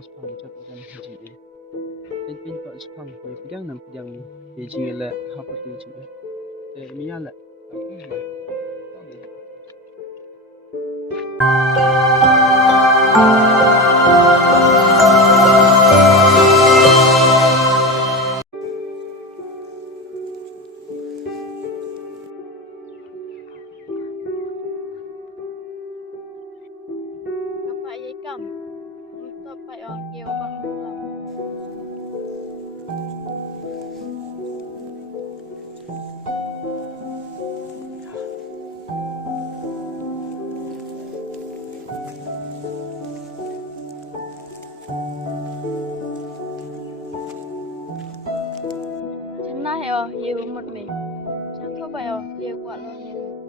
sepang ucap ikan haji ni. Pin pak sepang kue pedang nam pedang ni. Beijing le apa tu je. Mia le. Ngapa ye kam? Untuk pai orang kêu bang pulang. Chân na heo ye một mình. Chẳng có pai ye quạt lo ye.